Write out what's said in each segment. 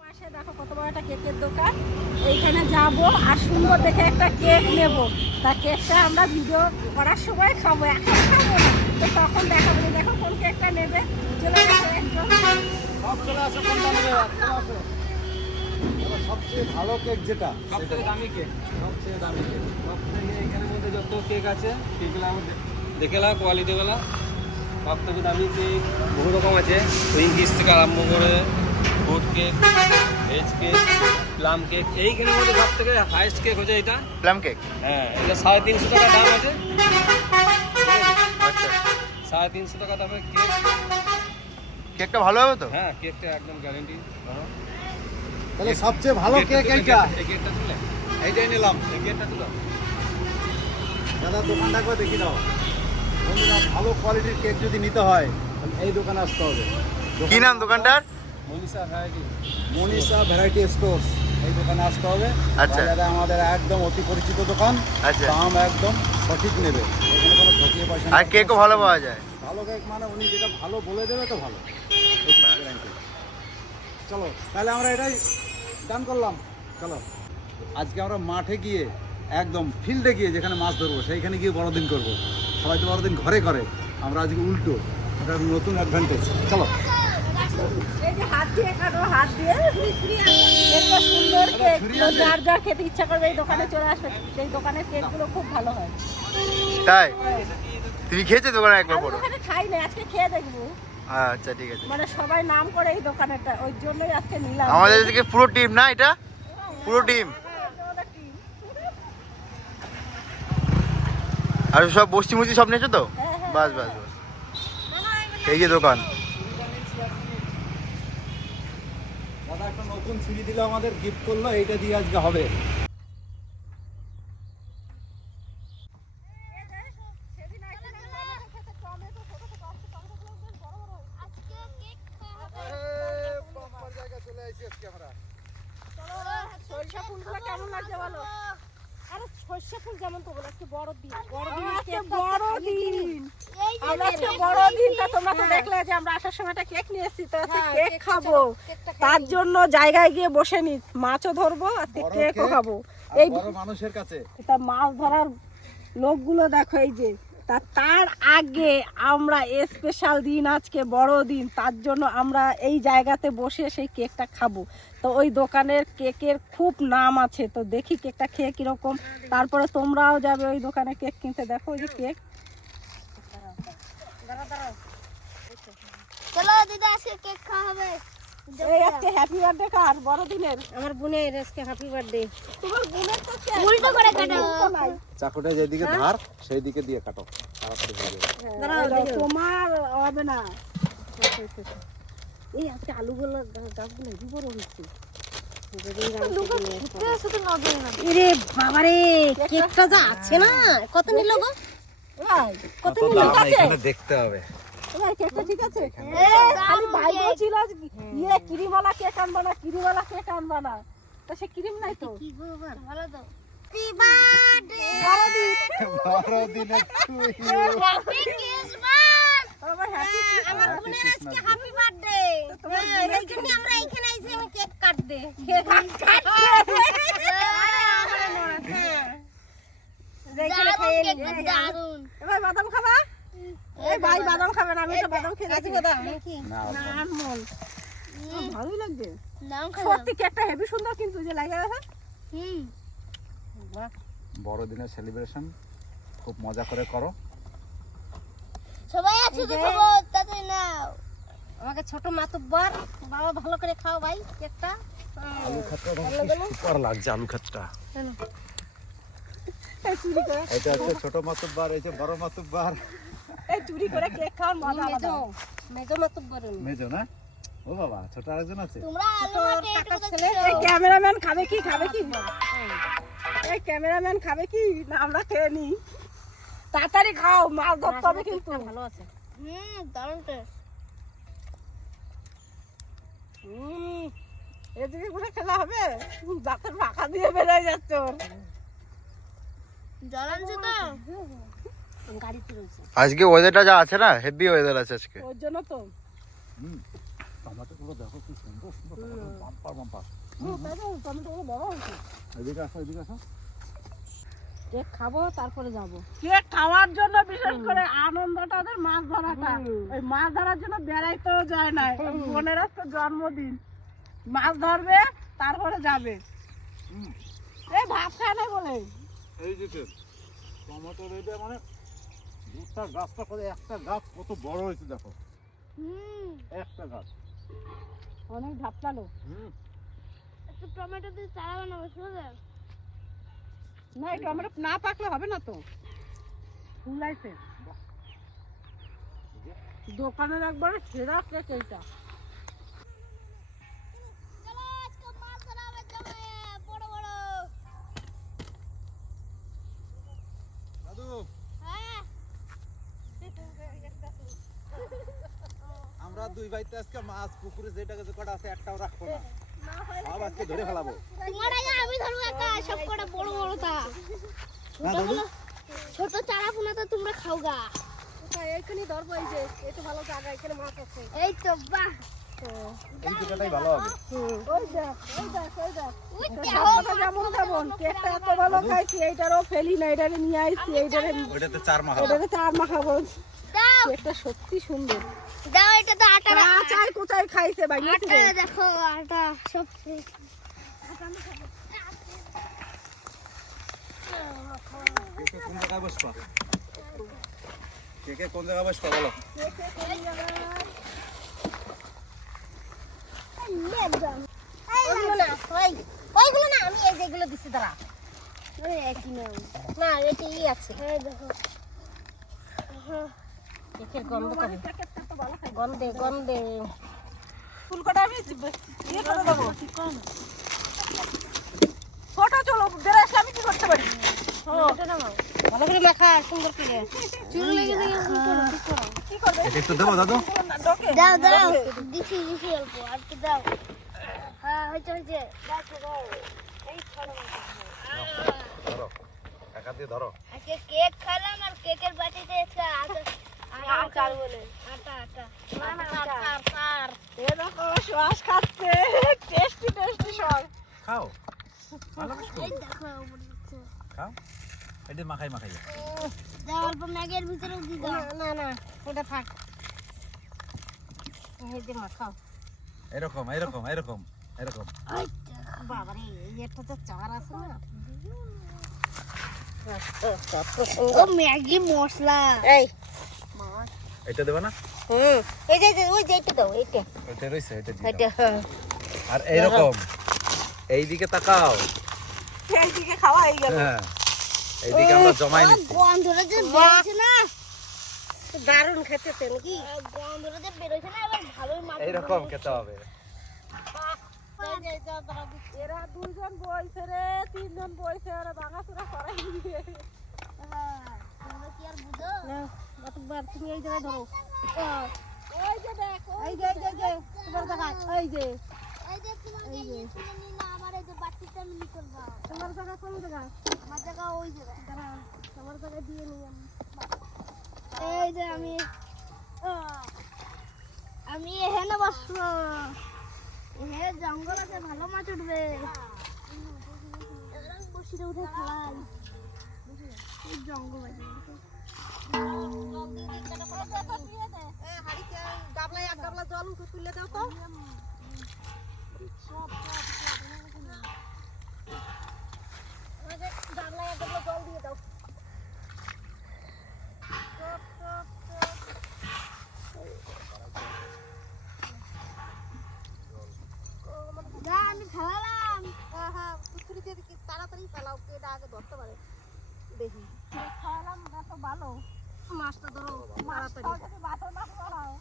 পাশে দেখো কত বড় একটা কেকের দোকান। এইখানে যাবো আর সুন্দর দেখে একটা কেক নেবো। তা কেকটা আমরা ভিডিও করার সময় খাবো, এখন খাবো না, তো তখন দেখাবো। দেখো কোন কেকটা নেবে, চলে আসো একজন। সবচেয়ে ভালো কেক যেটা, সবথেকে দামি কেক, সবচেয়ে দামি কেক, সবথেকে এখানের মধ্যে যত কেক আছে কেকগুলো আমরা দেখে নাও কোয়ালিটিগুলো। সবথেকে দামি কেক বহু রকম আছে, কুইন কিস থেকে আরম্ভ করে fruit cake, veg cake, plum cake. এইখানের মধ্যে সব থেকে হাইস্ট কেক হচ্ছে এটা প্লাম কেক। হ্যাঁ, এটা 350 টাকা দাম আছে। আচ্ছা, 350 টাকা দামের কেক। কেকটা ভালো হবে তো? হ্যাঁ, কেকটা একদম গ্যারেন্টি। তাহলে সবচেয়ে ভালো কেক এইটা। এই কেকটা তুলে, এইটাই নিলাম। এই কেকটা তুলো। দাদা দোকানটা একবার দেখি দাও। বন্ধুরা, ভালো কোয়ালিটির কেক যদি নিতে হয় তাহলে এই দোকানে আসতে হবে। কি নাম দোকানটার? Manisha variety. Manisha variety stores, এই দোকানে আসতে হবে। আচ্ছা। বাজারে আমাদের একদম অতি পরিচিত দোকান। আচ্ছা। দাম একদম সঠিক নেবে, এখানে কোনো ঠকিয়ে পয়সা আর কেকও ভালো পাওয়া যায়। ভালো কেক মানে উনি যেটা ভালো বলে দেবে তো ভালো। এই guarantee। চলো তাহলে আমরা এটাই ডান করলাম। চলো আজকে আমরা মাঠে গিয়ে একদম ফিল্ডে গিয়ে যেখানে মাছ ধরবো সেইখানে গিয়ে বড়দিন করবো। সবাই তো বড়দিন ঘরে করে, আমরা আজকে উল্টো, এটা নতুন অ্যাডভান্টেজ। চলো এই যে হাত দিয়ে খাবো, হাত দিয়ে এত সুন্দর কেক। যার যার খেতে ইচ্ছা করবে এই দোকানে চলে আসবে। এই দোকানের কেকগুলো খুব ভালো হয়। তাই তুমি খেয়েছো দোকানে একবার আমি পড়ো? দোকানে খাই না, আজকে খেয়ে দেখবো। আচ্ছা ঠিক আছে। মানে সবাই নাম করে এই দোকানেরটা, ওই জন্যই আজকে নিলাম। আমাদের এদিকে পুরো টিম না, এটা পুরো টিম। আর সব বস্তি মুচি সব নিয়েছো তো? বাস বাস বাস, এই যে দোকান। দাদা একটা নতুন ছুরি দিল আমাদের, গিফট করলো, এইটা দিয়ে আজকে হবে। সরিষা ফুলগুলো কেমন লাগছে বলো? আরে সরিষা ফুল যেমন তো বলো, আজকে বড় দিন, বড় দিন, আজকে বড় দিন। আমরা আজকে বড় দিন, তা তোমরা তো দেখলে যে আমরা আসার সময় একটা কেক নিয়ে এসেছি, তো আজকে কেক খাবো। তার জন্য জায়গায় গিয়ে বসে নি, মাছও ধরবো, আজকে কেকও খাবো। এই বড় মানুষের কাছে তা মাছ ধরার লোকগুলো দেখো, এই যে তার আগে আমরা স্পেশাল দিন, আজকে বড় দিন, তার জন্য আমরা এই জায়গাতে বসে সেই কেকটা খাবো। তো ওই দোকানের কেকের খুব নাম আছে, তো দেখি কেকটা খেয়ে কিরকম, তারপরে তোমরাও যাবে ওই দোকানে কেক কিনতে। দেখো ওই যে কেক। চলো দিদা, আজকে কেক খাওয়া হবে। এই আজকে হ্যাপি বার্থডে কার? বড়দিনের আমার বোনের আজকে হ্যাপি বার্থডে। তোমার বোনের তো উল্টো করে কাটো। চাকুটা যেদিকে ধার সেই দিকে দিয়ে কাটো, তাড়াতাড়ি হয়ে যাবে। তোমার হবে না। এই আজকে আলুগুলো গাছগুলো কি বড় হচ্ছে। ইরে বাবারে, কেকটা যা আছে না, কত নিল গো? কত নিল আছে? দেখতে হবে। ভাই কেকটা ঠিক আছে? খালি ভাই বলছিল ইয়ে ক্রিমওয়ালা কেক আনবা না, ক্রিমওয়ালা কেক আনবা না, তো সে ক্রিম নাই তো। কি গো ভালো তো। হ্যাপি বার্থডে, বড়দিনের হ্যাপি ক্রিসমাস। আমার হ্যাপি আমার বোনের আজকে হ্যাপি বার্থডে। এই জন্য আমরা এখানে আইছি, আমি কেক কাটতে। কেক কাটতে। দারুন। ভাই বাদাম খাবা? এই ভাই বাদাম খাবে না, আমি তো বাদাম খেয়ে যাচ্ছি। বাদাম না আনমোল, ভালোই লাগবে। নাম সত্যি কেকটা হেভি সুন্দর, কিন্তু যে লাগে আছে। বড়দিনের সেলিব্রেশন খুব মজা করে করো। সবাই একসাথে খাবো, তাতে নাও। আমাকে ছোট মাতুব্বর, বাবা ভালো করে খাও ভাই কেকটা। আলু খাতটা সুপার লাগছে, আলু খাতটা। এই চুরি করে, এটা হচ্ছে ছোট মাতুব্বার, এই যে বড় মাতুব্বার। এই চুরি করে কেক খাওয়ার মজা আলাদা। মেজো মাতুব্বর। মেজো না? ও বাবা, ছোট আরেকজন আছে। তোমরা আলু মাটে একটু ছেলে, এই ক্যামেরাম্যান খাবে কি? খাবে কি? এই ক্যামেরাম্যান খাবে কি? না আমরা খেয়ে নি। তাড়াতাড়ি খাও, মাছ ধরতে হবে কিন্তু। ভালো আছে। দারুণ টেস্ট। এদিকে বসে খেলা হবে, দাঁতের ফাঁকা দিয়ে বেরোয় যাচ্ছে ওর। জল আনছো তো? গাড়িতে রয়েছে। আজকে ওয়েদারটা যা আছে না, হেভি ওয়েদার আছে আজকে। ওর জন্য তো টমেটোগুলো দেখো কি সুন্দর সুন্দর বাম্পার বাম্পার। টমেটোগুলো বড় হয়েছে। এদিকে আসো, এদিকে আসো। কেক খাবো তারপরে যাবো। কেক খাওয়ার জন্য বিশেষ করে আনন্দটা ওদের মাছ ধরাটা। ওই মাছ ধরার জন্য বেড়াইতেও যায় না, বোনের আজকে জন্মদিন, মাছ ধরবে তারপরে যাবে। এই ভাত খায় না বলে এই দিকে টমেটো রেডে মানে দুটা গাছটা করে একটা গাছ কত বড় হয়েছে দেখো, একটা গাছ। অনেক ঝাপটালো। একটু টমেটো দিয়ে চারা বানাবো শুনলে? না এই টমেটো না পাকলে হবে না তো, ফুলাইছে। দোকানের একবার সেরা কেক এইটা। চলো আজকে মাছ ধরা যাবে বড় বড়। দাদু হ্যাঁ আমরা দুই ভাইতে আজকে মাছ পুকুরে যেটা যে কটা আছে একটাও রাখবো না, সব আজকে ধরে ফেলাবো। তোমার আগে আমি ধরবো একা, সব কটা বড় বড় তা। না দাদু ছোট চারা পোনা তো তোমরা খাও গা। এইখানে ধরবো, এই যে এটা ভালো জায়গা, এখানে মাছ আছে। এই তো বাহ, এই দুটাটাই ভালো হবে। ওই দেখ ওই দেখ ওই দেখ, ওই সবকটা যেমন তেমন। কেকটা এত ভালো খাইছি, এইটারও ফেলি না, এটারে নিয়ে আইছি, এইটারে ওইটাতে চার মাস এটারে চার মাখাবো। দাও কেকটা সত্যি সুন্দর। দাও, এটা তো আটা আচার কোচাই খাইছে ভাই। আটা দেখো, আটা সব কেকে কোন জায়গায় বসবা? কেকে কোন জায়গায় বসবা বলো? ওইগুলো না, ওইগুলো না, আমি এই যেগুলো দিচ্ছি দাঁড়া। না এটা ই আছে, কেকের গন্ধ করে, গন্ধে গন্ধে। ফুলকটা আমি ইয়ে করে দেবো। ফটো চলো, বেড়াস আমি কি করতে পারি? ভালো করে মাখা সুন্দর করে। চুল লেগে কি করবে? এটা একটু দেবো দাদু। ডোকে দাও দাও, দিছি দিছি অল্প আর কি দাও। হ্যাঁ হয়েছে হয়েছে, দাও এই ছড়ো। ধরো, একা দিয়ে ধরো। আজকে কেক খেলাম আর কেকের বাটিতে একটা আচার বলে আটা আটা আচার। এ দেখো শ্বাস খাচ্ছে, টেস্টি টেস্টি সব। খাও, ভালো বেশ এই দেখো উপরে দিচ্ছে। খাও, এটা মাখাই মাখাই। দাও অল্প ম্যাগের ভিতরে দিয়ে দাও। না না ওটা থাক, এই যে মাখাও। এরকম এরকম এরকম এরকম। বাবারে এই একটা তো চার আছে না। ও ম্যাগি মশলা। এই এটা দেবে না? এই যে ওই যে এটা দাও, এইটা ওইটা রইছে, এটা দিয়ে এটা দাও। আর এইরকম এইদিকে তাকাও। এইদিকে খাওয়া হয়ে গেল। হ্যাঁ, এইদিকে আমরা জমাই নিচ্ছি। গন্ধটা যে বেরোছে না, দারুণ খেতেছে নাকি? গন্ধটা যে বেরোছে না, এবার ভালোই মাছ এইরকম খেতে হবে। এরা দুইজন বইছে রে, তিনজন বইছে, ওরা ভাঙাচুরা করাই দিয়ে। তোমরা কি আর বুঝো? তুমি এই জায়গায় ধরো। ওই যে দেখ, এই যে তোমার জায়গা, এই যে তোমাকে নিয়ে চলে নিলে আবার এই যে বাটিটা আমি নিকলবা। তোমার জায়গা কোন জায়গা? আমার জায়গা ওই জায়গায়। দাঁড়া, তোমার জায়গা দিয়ে নিই আমি। এই যে আমি এখানে বসবো। এখানে জঙ্গল আছে, ভালো মাছ উঠবে। বসিতে উঠে খাই জঙ্গল আছে। গাবলায় এক গাবলা জল উঠে তুলে দাও তো। গামলায় এক গামলা জল দিয়ে দাও। আমি খেলালাম। হ্যাঁ, পুকুরি দিয়ে তাড়াতাড়ি চালাও, এটা আগে ধরতে পারে। দেখি খাওয়ালাম, দেখো ভালো মাছটা ধরো তাড়াতাড়ি। বাসন মাছ করাও।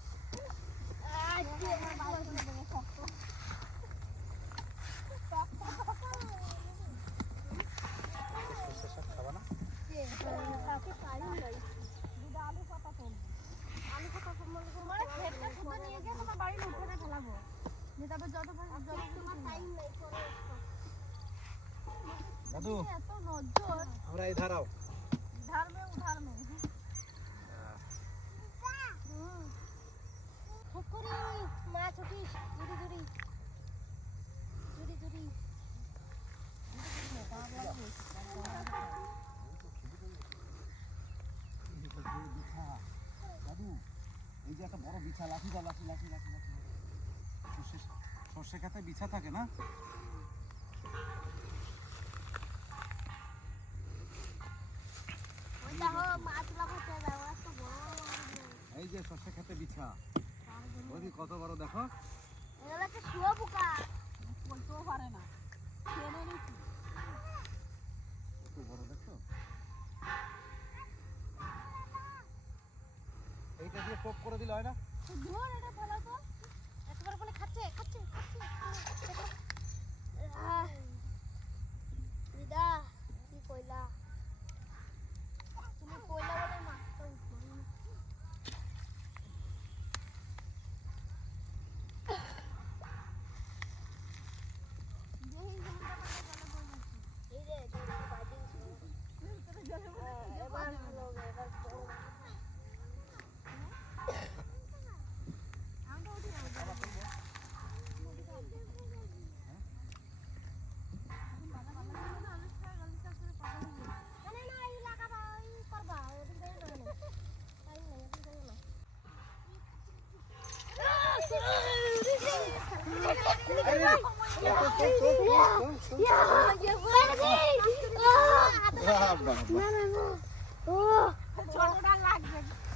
দাদু আমরা এই ধারাও। उधार में একটা বড় বিছা, লাঠি দাও, লাঠি লাঠি লাঠি লাঠি। সর্ষে খেতে বিছা থাকে না? এই যে সর্ষে খেতে বিছা, ওই কত বড় দেখো। বলতেও পারে না, খেয়ে নিচ্ছি। কত বড় দেখো। এইটা দিয়ে পোক করে দিলে হয় না?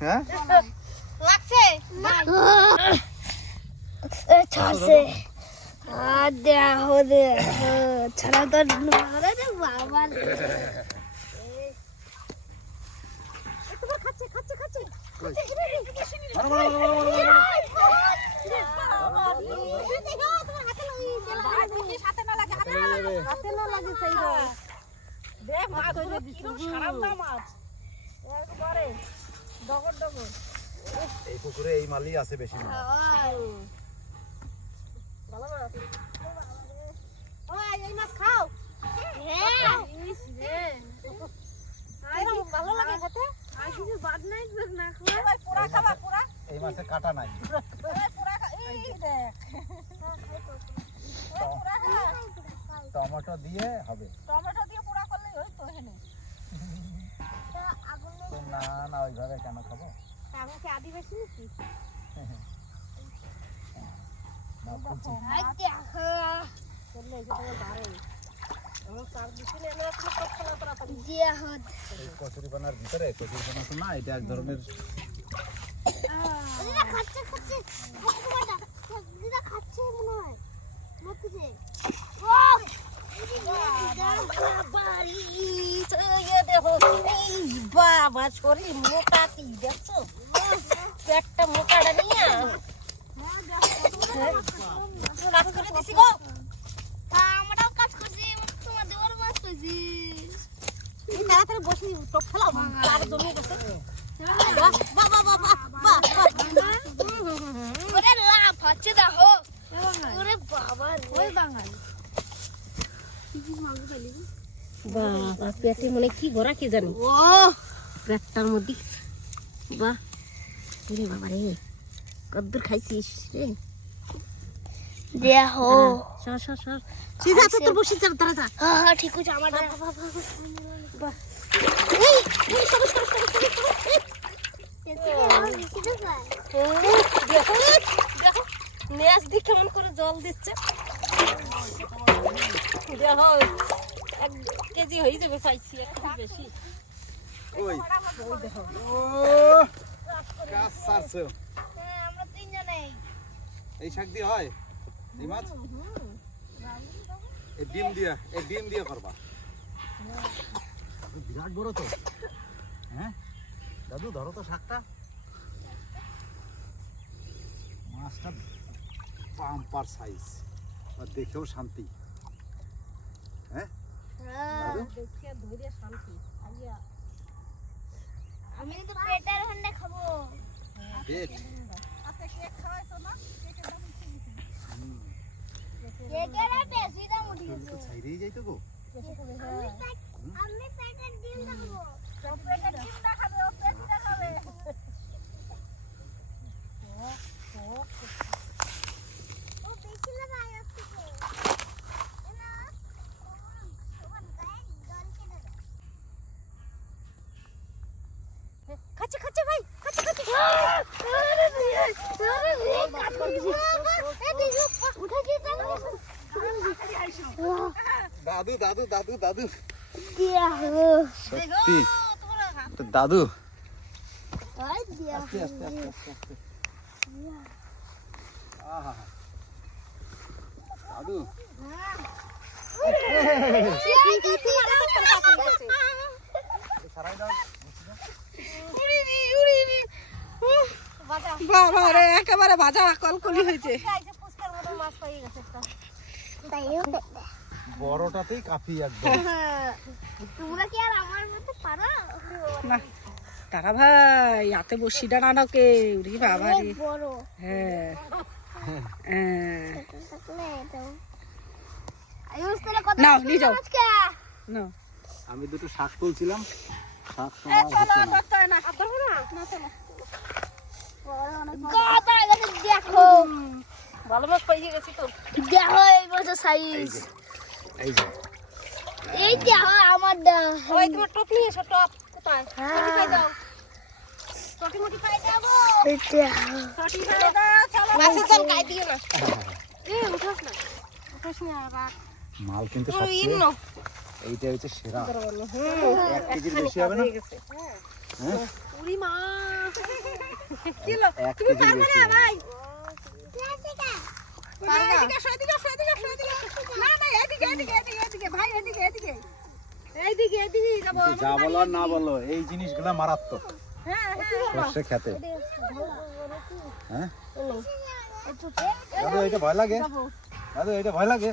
হ্যাঁ লাগছে ছাড়ছে দেখো দে ছাড়া তো বাবা খাচ্ছে খাচ্ছে খাচ্ছে এই পুকুরে এই মালই আছে বেশি। এই মাছ খাও। ভালো লাগে খেতে। এই মাছে কাটা নাই। টমেটো দিয়ে হবে। টমেটো দিয়ে পোড়া করলেই ওই তো হেনে। তো না না ওইভাবে কেন খাবো? আমাকে আদিবাসী নাকি? না ফুলছি। এই কচুরিপানার ভিতরে কচুরিপানা তো না, এটা এক ধরনের বাবা শরীর মোটা কি দেখছো, পেটটা মোটাটা নিয়ে কাজ করে দিছি গো। আমরাও কাজ করছি, তোমার দেওয়ার মাছ করছি। এই তাড়াতাড়ি বসি টপ ফেলাও আর জমি গেছে। ওরে লাভ হচ্ছে দেখো। ওরে বাবা ওই বাঙাল বাবা পেটে মনে কি গোড়া কি জানি, ও পেটটার মধ্যে বাহ রে বাবা রে কদ্দুর খাইছিস রে। দেখো সর সর সর সিধা তো তোর বসি চল তারা যা। হ্যাঁ ঠিক আছে আমার দেখো দেখো নেস দি কেমন করে জল দিচ্ছে। দেখো 1 কেজি হয়ে যাবে পাইছি, একটু বেশি। ওই ও কাজ সারছে। আমরা তিনজনেই এই শাক দিয়ে হয় এই মাছ? এই ডিম দিয়ে করবা? বিরাট বড় তো। হ্যাঁ দাদু ধরো তো শাকটা। মাছটা পাম্পার সাইজ, আর দেখেও শান্তি। হ্যাঁ দাদু দেখিয়া ধরে শান্তি আইয়া আমি তো পেটার হন্ডা খাবো। পেট আজকে কেক খাওয়াইছো না? কেকের দাম কেকের বেশি দাম উঠে গেছে। ছাইরেই যাইতো গো। আমি পেটার ডিম খাবো। পেটের ডিমটা খাবে, ও পেটটা খাবে। ও বেশি না ভাই আসছে। না তোমার গায়ে জল কেন? খাচ্ছে খাচ্ছে ভাই, খাচ্ছে। দাদু দাদু দাদু দাদু দিয়া সত্যি তো দাদু আস্তে আস্তে আস্তে আস্তে আস্তে আহা দাদু সারাই দাও বাবা রে একেবারে ভাজা কলকলি হয়েছে। বড়টাতেই কাফি একদম। তোমরা কি আর আমার মতো পারো? না তারা ভাই হাতে বসিটা না ঢোকে উড়ি বাবা রে। বড় হ্যাঁ নাও নিয়ে যাও নাও। আমি দুটো শাক তুলছিলাম, শাক তোমার হচ্ছে না। দেখো ভালো মাছ পাইয়ে গেছি তো। দেখো এই বছর সাইজ, এই যে এই দেখো আমার ওই তোমার টপ নিয়ে এসো, টপ কোথায়? টটি খাই দাও, ছোটি মোটি পাই যাবো। টটি খাই দাও। চলো মাছের ঝোল খাই দিও না। উঠোস না রাখ। মাল কিন্তু ওই সবচেয়ে ইন্ন এইটা হচ্ছে সেরা। 1 কেজির বেশি হবে না? হ্যাঁ উড়ি মা কিলো 1 কেজির বেশি হবে। ভাই এদিকে আসো, এদিকে আসো, এদিকে আসো, এদিকে আসো। না না এদিকে এদিকে এদিকে এদিকে ভাই এদিকে এদিকে এইদিকে এদিকে যাবো। কিন্তু যা বলো আর না বলো এই জিনিসগুলো মারাত্মক হ্যাঁ সর্ষে খেতে। হ্যাঁ দাদু এটা ভয় লাগে, দাদু এটা ভয় লাগে,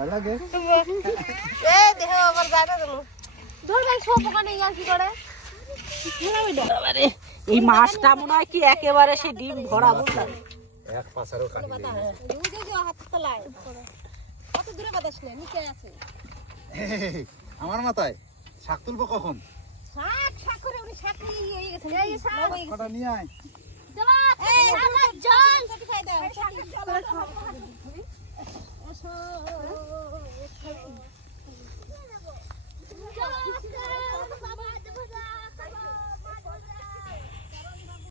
ভয় লাগে। এই দেখো আবার জায়গা গেল ধর ভাই সব ওখানে ইয়ার কি করে এই মাছটা মনে হয় কি একেবারে সেই ডিম ভরা বুঝলাম। এক পাশারও কাটি হাতে তোলায় কত দূরে বাতাস না নিচে আছে আমার মাথায় শাক তুলবো কখন? শাক শাক করে উনি শাক নিয়ে গেছে এই শাক কটা নিয়ে আয়। চলো এই আমার জল